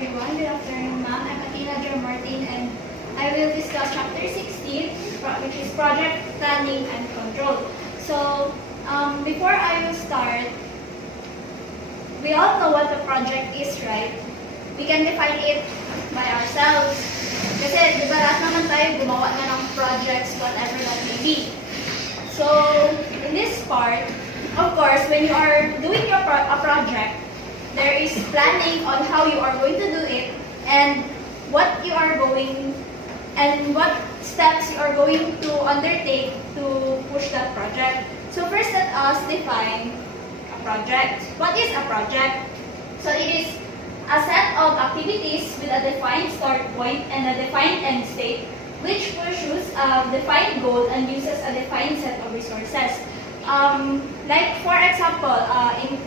everyone. Good afternoon, ma'am. I'm Athena Martin, and I will discuss chapter 16, which is project planning and control. So, before I will start, we all know what the project is, right? We can define it by ourselves. Kasi, di ba, lahat naman tayo gumawa na ng projects, whatever that may be. So, in this part, of course, when you are doing a project, there is planning on how you are going to do it and what steps you are going to undertake to push that project. So first, let us define a project. What is a project? So it is a set of activities with a defined start point and a defined end state, which pursues a defined goal and uses a defined set of resources. Like for example, in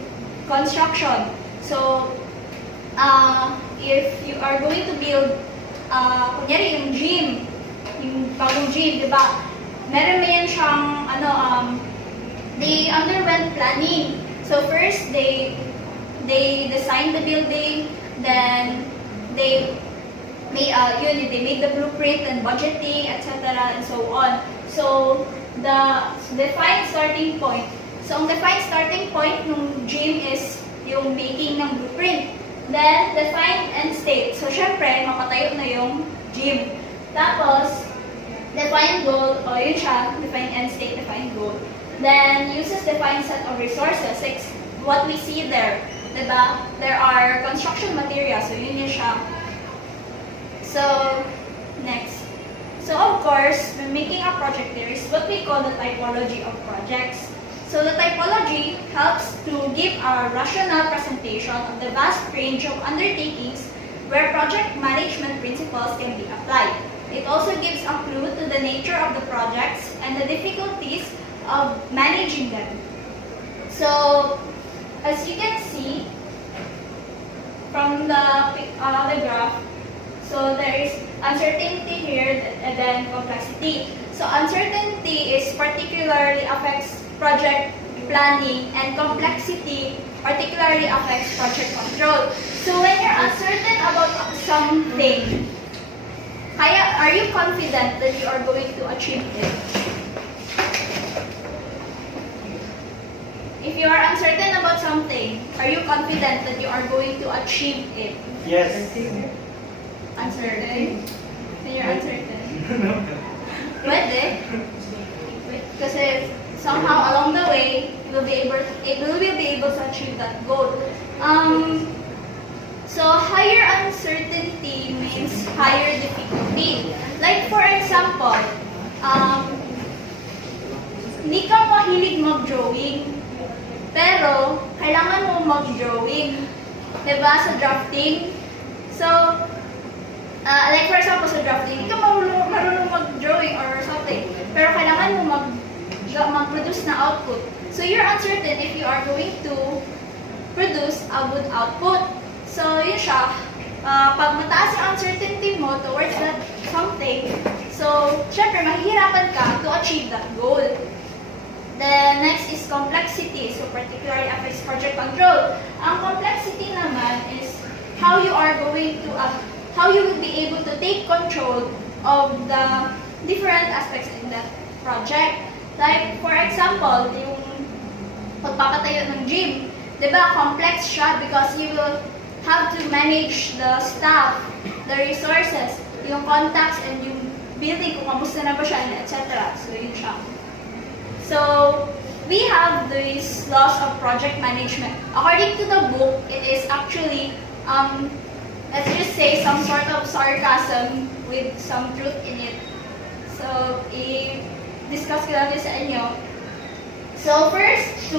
construction. So, if you are going to build, kunyari yung gym, yung bagong gym, di ba? Meron yan siyang, they underwent planning. So first, they designed the building, then they made the blueprint and budgeting, etc. and so on. So, the defined starting point. So, ang defined starting point ng gym is yung making ng blueprint. Then, defined end state. So, syempre, mapatayo na yung gym. Tapos, defined goal, yun siya, defined end state, defined goal. Then, uses defined set of resources. Like what we see there, diba? There are construction materials. So, yun siya. So, next. So, of course, when making a project, there is what we call the typology of projects. So the typology helps to give a rational presentation of the vast range of undertakings where project management principles can be applied. It also gives a clue to the nature of the projects and the difficulties of managing them. So, as you can see from the graph, so there is uncertainty here and then complexity. So uncertainty is particularly affects project planning, and complexity particularly affects project control. So when you're uncertain about something, are you confident that you are going to achieve it? If you are uncertain about something, are you confident that you are going to achieve it? Yes. Uncertain? Then you're uncertain? Pwede. Kasi somehow along the way, you will be able to achieve that goal. So higher uncertainty means higher difficulty. Like for example, hindi ka mahilig mag-drawing, pero kailangan mo mag-drawing, diba, sa drafting. So, like for example, sa drafting, hindi ka marunong mag-drawing or something, pero kailangan mo mag-produce na output. So you're uncertain if you are going to produce a good output. So yun siya, pag mataas yung uncertainty mo towards that something, so syempre mahihirapan ka to achieve that goal. The next is complexity. So particularly affects project control. Ang complexity naman is how you will be able to take control of the different aspects in that project. Like, for example, yung pagpapatayo ng gym, di ba, complex siya because you will have to manage the staff, the resources, yung contacts, and yung building, kung kamusta na ba siya, etc. So, yun siya. So, we have these laws of project management. According to the book, it is actually, let's just say, some sort of sarcasm with some truth in it. So, discuss ko lang sa inyo. So first,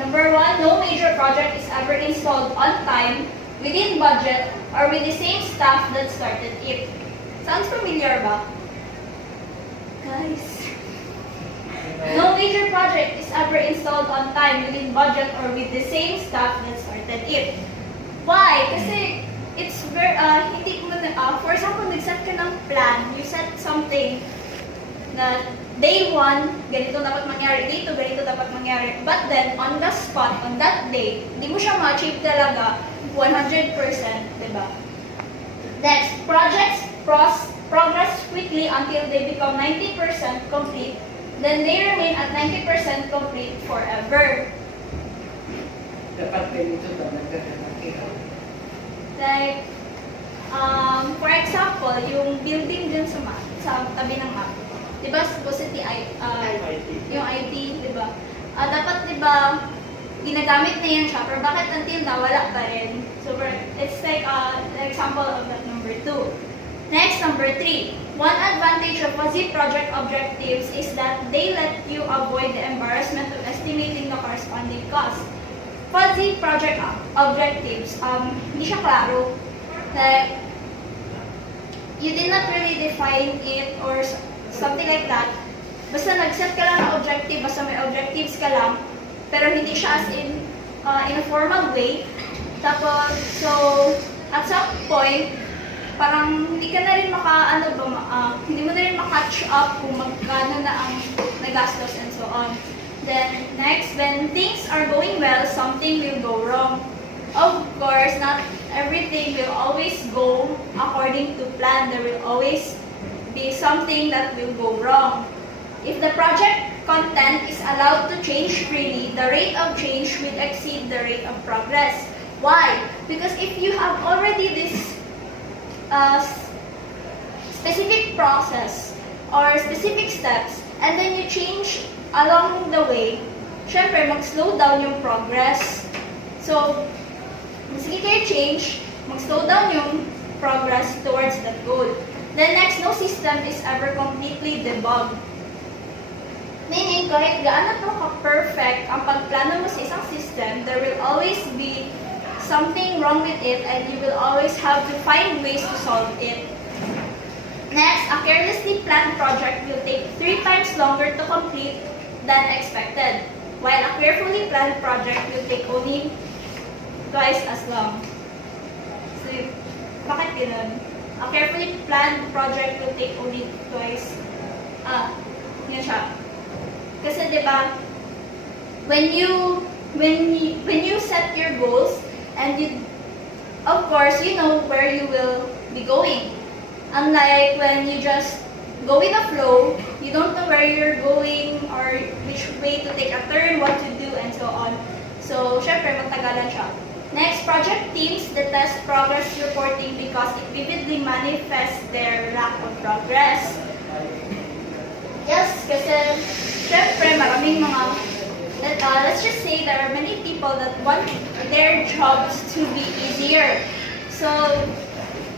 number one, no major project is ever installed on time, within budget, or with the same staff that started it. Sounds familiar ba? Guys? No major project is ever installed on time, within budget, or with the same staff that started it. Why? Kasi it's very, for example, nag-set ka ng plan, you set something na day 1, ganito dapat mangyari, dito, ganito dapat mangyari. But then, on the spot, on that day, hindi mo siya ma-achieve talaga 100%, diba? Next, projects progress quickly until they become 90% complete. Then they remain at 90% complete forever. Dapat ganito daw nagkakalaki. Like, for example, yung building dun sa tabi ng map. Diba, supposedly, yung IT, diba? Dapat, diba, ginagamit na yan siya, pero bakit until now, wala pa rin? So, it's like an example of that number 2. Next, number 3. One advantage of fuzzy project objectives is that they let you avoid the embarrassment of estimating the corresponding cost. Fuzzy project objectives, hindi siya klaro. Like, you did not really define it or something like that. Basta nag-set ka lang ng objective, basta may objectives ka lang, pero hindi siya as in a formal way. Tapos, so, at some point, parang hindi ka na rin hindi mo na rin ma-catch up kung magkano na ang nagastos and so on. Then, next, when things are going well, something will go wrong. Of course, not everything will always go according to plan. There will always be something that will go wrong. If the project content is allowed to change freely, the rate of change will exceed the rate of progress. Why? Because if you have already this specific process or specific steps and then you change along the way, syempre mag-slow down yung progress. So, sige kayo change, mag-slow down yung progress towards that goal. Then next, no system is ever completely debugged. Meaning, kahit gaano po ka-perfect ang pagplano mo sa isang system, there will always be something wrong with it and you will always have to find ways to solve it. Next, a carelessly planned project will take 3 times longer to complete than expected, while a carefully planned project will take only twice as long. So, bakit ganun? A carefully planned project will take only twice. Yun siya. Kasi diba, when you set your goals, and of course, you know where you will be going. Unlike when you just go with the flow, you don't know where you're going or which way to take a turn, what to do, and so on. So, syempre, matagalan siya. Next, project teams detest progress reporting because it vividly manifests their lack of progress. Yes, kasi, syempre, maraming mga let's just say there are many people that want their jobs to be easier. So,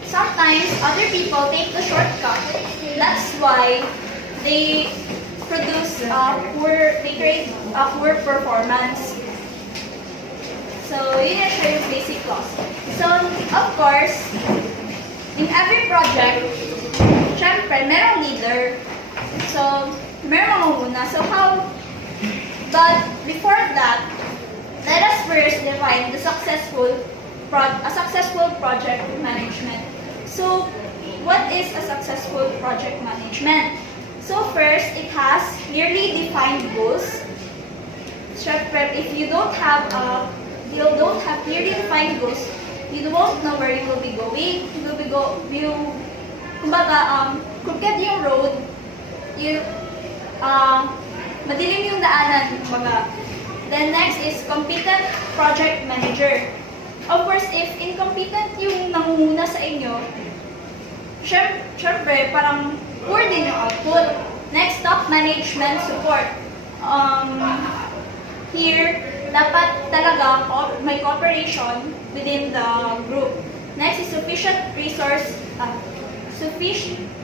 sometimes other people take the shortcut. That's why they create a poor performance. So, yun yung siya yung basic laws. So, of course, in every project, syempre, merong leader. So, merong mangunguna. So, but before that, let us first define a successful project management. So, what is a successful project management? So first, it has clearly defined goals. If you don't have clearly defined goals, you won't know where you will be going. Crooked yung road, madilim yung daanan, kumbaga. Then next is competent project manager. Of course, if incompetent yung nangunguna sa inyo, syempre, parang poor din yung output. Next, top management support. Here, dapat talaga may cooperation within the group. Next is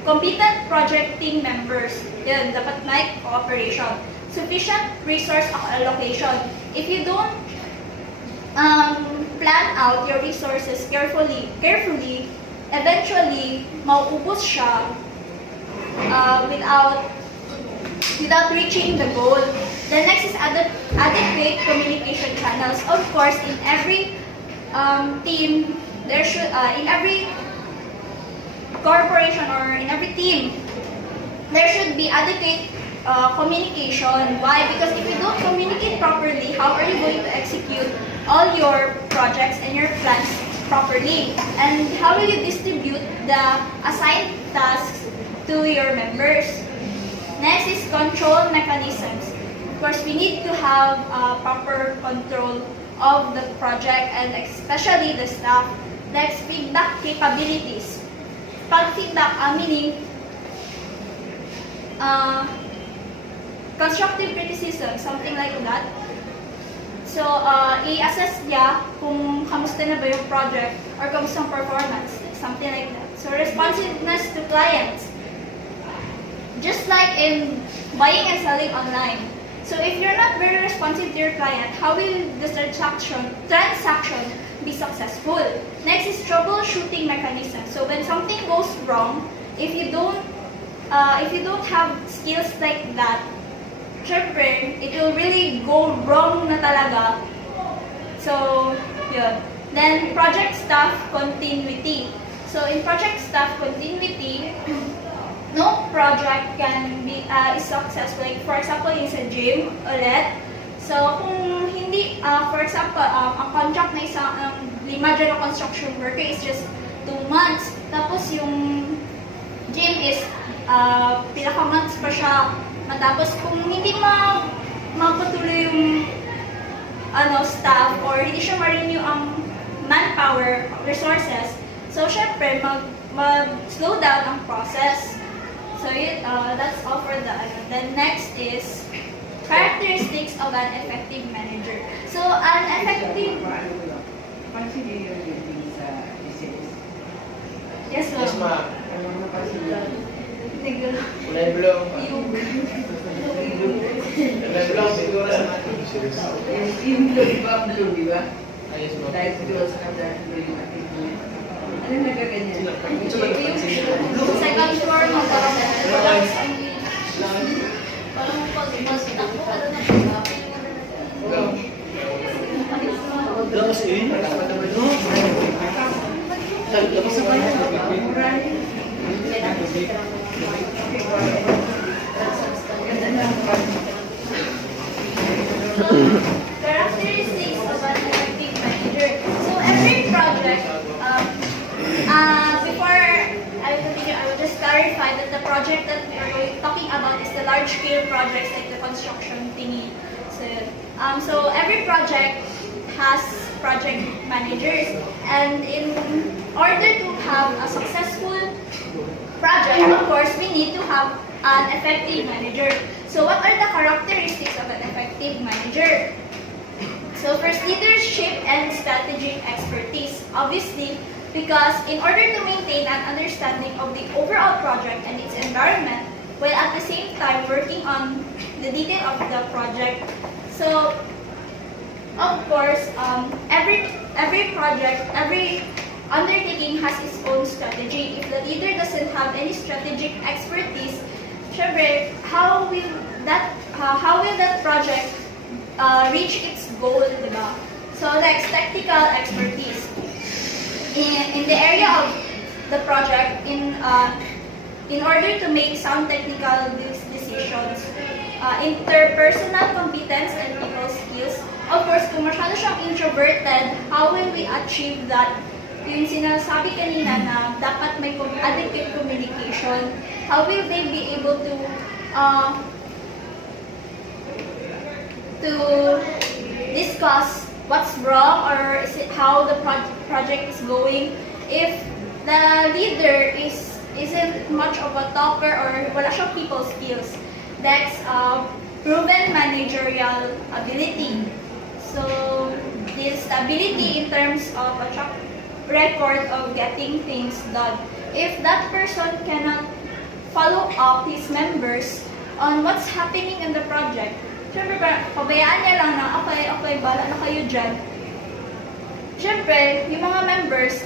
competent project team members. Yan, dapat may cooperation. Sufficient resource allocation. If you don't plan out your resources carefully, eventually, mauubos siya without reaching the goal. The next is adequate communication channels. Of course, in every team, there should in every corporation or in every team, there should be adequate communication. Why? Because if you don't communicate properly, how are you going to execute all your projects and your plans properly? And how will you distribute the assigned tasks to your members? Next is control mechanisms. Of course, we need to have proper control of the project and especially the staff. Next, feedback capabilities. Pag feedback, meaning constructive criticism, something like that. So, i-assess niya kung kamusta na ba yung project or kamusta ang performance, something like that. So, responsiveness to clients. Just like in buying and selling online. So, if you're not very responsive to your client, how will the transaction be successful? Next is troubleshooting mechanism. So, when something goes wrong, if you don't have skills like that, syempre, it will really go wrong na talaga. So, yun. Then, project staff continuity. So, in project staff continuity, no project can be is successful. Like, for example, yung sa gym ulit. So, kung hindi, for example, ang contract na isang 5 dyan na construction worker is just 2 months. Tapos, yung gym is pila ka months pa siya matapos. Kung hindi mapatuloy yung staff or hindi siya ma-renew ang manpower resources, so syempre mag-slow down ang process. So that's all for the Then next is characteristics of an effective manager. So an effective Yes, Yes, ma'am. ma'am. Naglo- Kulay blue. Yung- Kulay blue, siguro sa atin. Yung blue, di ba? Blue, di ba? Ayos mo. Dahil blue sa dark blue yung ating blue. Ano nagaganyan? Yung second floor, parang pag-mas takbo, Labas yun. Labas sa kanya. Characteristics of an effective manager. So every project, before I continue, I will just clarify that the project that we are talking about is the large-scale projects like the construction thingy. So every project has project managers, and in order to have a successful project, of course, we need to have an effective manager. So what are the characteristics of an effective manager? So first, leadership and strategic expertise. Obviously, because in order to maintain an understanding of the overall project and its environment, while at the same time working on the detail of the project. So, of course, every project, every undertaking has its own strategy. If the leader doesn't have any strategic expertise, syempre, how will that project reach its goal, diba? So next, technical expertise. In the area of the project, in order to make sound technical decisions, interpersonal competence and people skills. Of course, kung masyado siyang introverted, how will we achieve that? Yung sinasabi kanina na dapat may adequate communication, how will they be able to discuss what's wrong or how the project is going if the leader isn't much of a talker or wala siyang people skills? That's proven managerial ability. So, the stability in terms of a track record of getting things done. If that person cannot follow up his members on what's happening in the project, syempre, pabayaan niya lang na, okay, bala na kayo dyan. Syempre, yung mga members,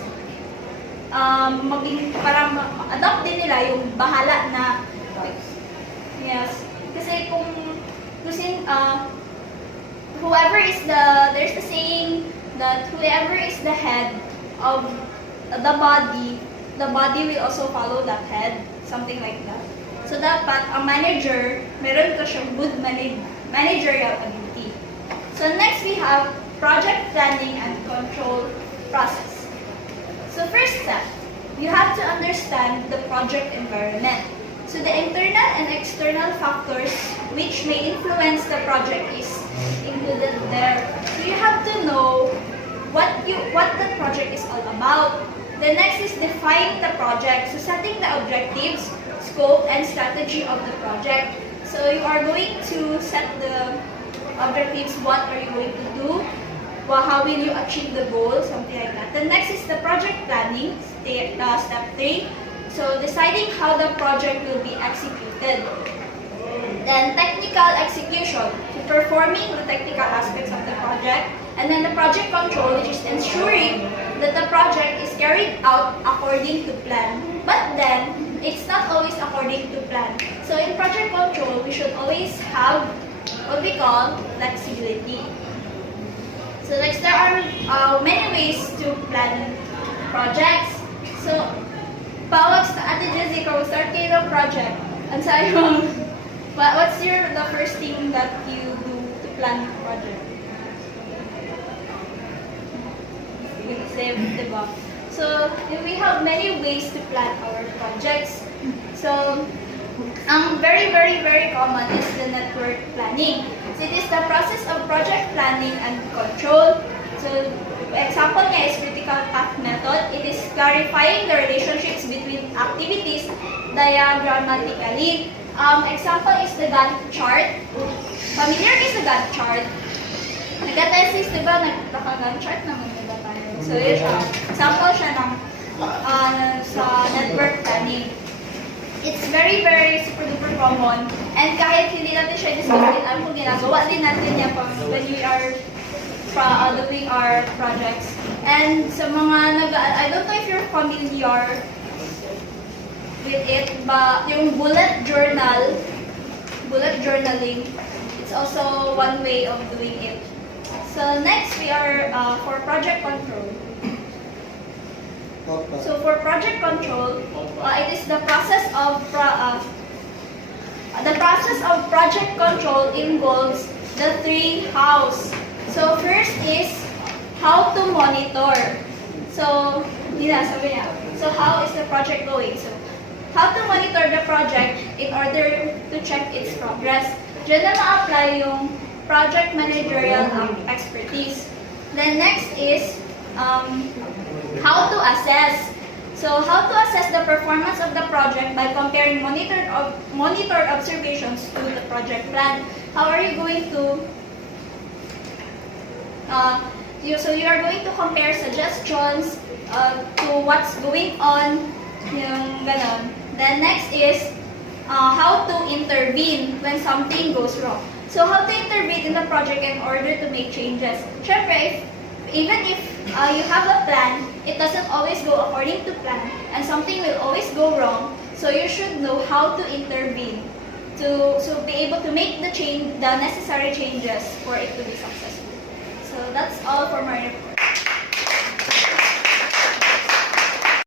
parang adopt din nila yung bahala na, yes. Kasi there's the saying that whoever is the head of the body will also follow that head, something like that. So dapat ang manager, meron ko siyang good managerial ability. So next we have project planning and control process. So first step, you have to understand the project environment. So the internal and external factors which may influence the project is included there. So you have to know what the project is all about. The next is define the project. So setting the objectives, scope, and strategy of the project. So you are going to set the objectives, what are you going to do, well, how will you achieve the goal, something like that. The next is the project planning, step 3. So deciding how the project will be executed. Then technical execution, so performing the technical aspects of the project. And then the project control, which is ensuring that the project is carried out according to plan. But then, it's not always according to plan. So in project control, we should always have what we call flexibility. So next, there are many ways to plan projects. So, pawag sa Ate Jessica, start kayo ng project. And sa'yo, what's the first thing that you do to plan a project? Diba? So, we have many ways to plan our projects. So, very common is the network planning. So, it is the process of project planning and control. So, example niya is critical path method. It is clarifying the relationships between activities diagrammatically. Example is the Gantt chart. Familiar is the Gantt chart? Nag-thesis, diba? Naka-Gantt chart naman diba tayo? So, yun siya. Example siya ng sa network planning. It's very super duper common. And kahit hindi natin siya discuss din, alam kung ginagawa din natin yan when we are doing our projects. And sa mga I don't know if you're familiar with it, but yung bullet journaling, it's also one way of doing it. So next we are for project control. So for project control, it is the process of project control involves the 3 hows. So first is how to monitor. So sabi niya. So how is the project going? So how to monitor the project in order to check its progress. Diyan na ma-apply yung project managerial expertise. Then next is how to assess. So how to assess the performance of the project by comparing monitored observations to the project plan. How are you going to so you are going to compare suggestions to what's going on, yung ganon. Then next is how to intervene when something goes wrong. So how to intervene in the project in order to make changes. Syempre, even if you have a plan, it doesn't always go according to plan, and something will always go wrong. So you should know how to intervene to be able to make the necessary changes for it to be successful. So that's all for my report.